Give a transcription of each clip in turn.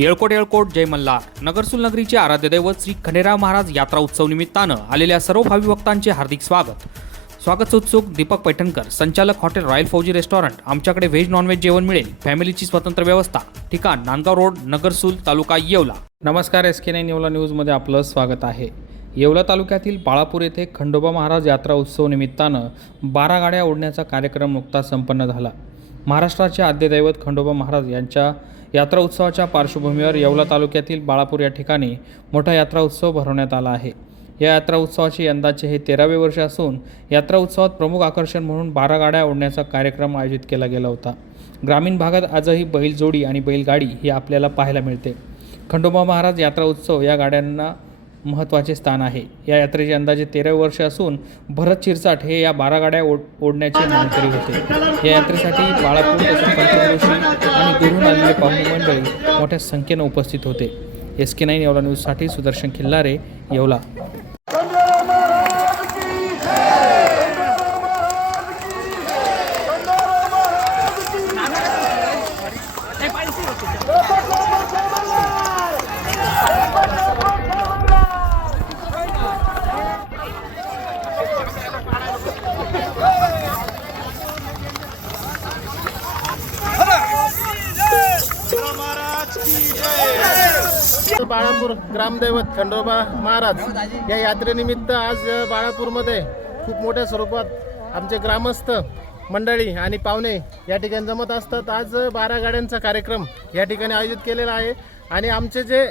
येळकोट येळकोट जय मल्हार. नगरसूल नगरीचे आराध्य दैवत श्री खंडेराव महाराज यात्रा उत्सव निमित्तानं आलेल्या सर्व भावी भक्तांचे हार्दिक स्वागत. स्वागत उत्सुक दीपक पैठणकर संचालक हॉटेल रॉयल फौजी रेस्टॉरंट आमच्याकडे व्हेज नॉनव्हेज जेवण मिळेल. फॅमिलीची स्वतंत्र व्यवस्था. ठिकाण नांदगाव रोड नगरसूल तालुका येवला. नमस्कार एस के नाईन येवला न्यूजमध्ये आपलं स्वागत आहे. येवला तालुक्यातील बाळापूर येथे खंडोबा महाराज यात्रा उत्सव निमित्तानं बारा गाड्या ओढण्याचा कार्यक्रम नुकताच संपन्न झाला. महाराष्ट्राचे आद्यदैवत खंडोबा महाराज यांच्या यात्रा उत्सवाच्या पार्श्वभूमीवर येवला तालुक्यातील बाळापूर या ठिकाणी मोठा यात्रा उत्सव भरवण्यात आला आहे. या यात्रा उत्सवाचे यंदाचे हे तेरावे वर्ष असून यात्रा उत्सवात प्रमुख आकर्षण म्हणून बारा गाड्या ओढण्याचा कार्यक्रम आयोजित केला गेला होता. ग्रामीण भागात आजही बैलजोडी आणि बैलगाडी ही आपल्याला पाहायला मिळते. खंडोबा महाराज यात्रा उत्सव या गाड्यांना महत्त्वाचे स्थान आहे या यात्रेचे अंदाजे तेरा वर्ष असून भरत चिरसाट हे या बारा गाड्या ओढ ओढण्याचे मानकरी होते या यात्रेसाठी बाळापूर तसेच आणि दुरून आलेले पाहुणे मंडळी मोठ्या संख्येनं उपस्थित होते एस के नाईन येवला न्यूजसाठी सुदर्शन खिल्लारे येवला बाळापूर ग्रामदैवत खंडोबा महाराज या यात्रेनिमित्त आज बाळापूरमध्ये खूप मोठ्या स्वरूपात आमचे ग्रामस्थ मंडळी आणि पाहुणे या ठिकाणी जमत असतात. आज बारा गाड्यांचा कार्यक्रम या ठिकाणी आयोजित केलेला आहे. आणि आमचे जे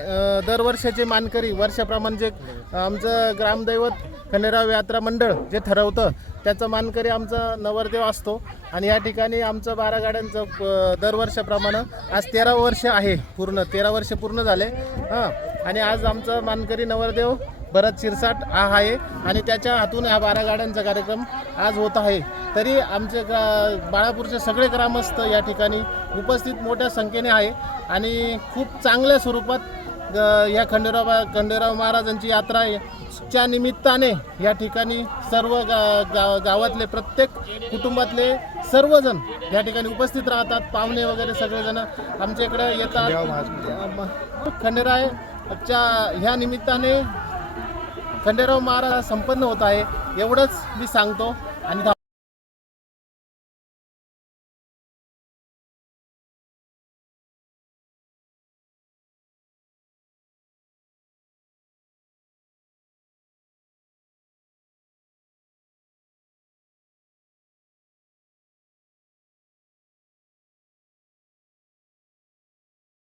दरवर्षाचे मानकरी वर्षाप्रमाणे जे आमचं ग्रामदैवत खंडेराव यात्रा मंडळ जे ठरवतं त्याचा मानकरी आमचा नवरदेव असतो. आणि या ठिकाणी आमचं बारा गाड्यांचं दरवर्षाप्रमाणे आज तेरा वर्ष आहे पूर्ण तेरा वर्ष पूर्ण झाले. हां. आणि आज आमचा मानकरी नवरदेव भरत शिरसाट हा आहे आणि त्याच्या हातून हा बारा गाड्यांचा कार्यक्रम आज होत आहे. तरी आमचे ग्रा बाळापूरचे सगळे ग्रामस्थ या ठिकाणी उपस्थित मोठ्या संख्येने आहे आणि खूप चांगल्या स्वरूपात ग- या खंडेराव खंडेराव महाराजांची यात्रा. च्या निमित्ताने या ठिकाणी सर्व गा, गा, गावातले प्रत्येक कुटुंबातले सर्वजण या ठिकाणी उपस्थित राहतात. पाहुणे वगैरे सगळेजण आमच्या इकडे येतात. खंडेरायच्या ह्या निमित्ताने खंडेराव महाराज संपन्न होत आहे. एवढंच मी सांगतो आणि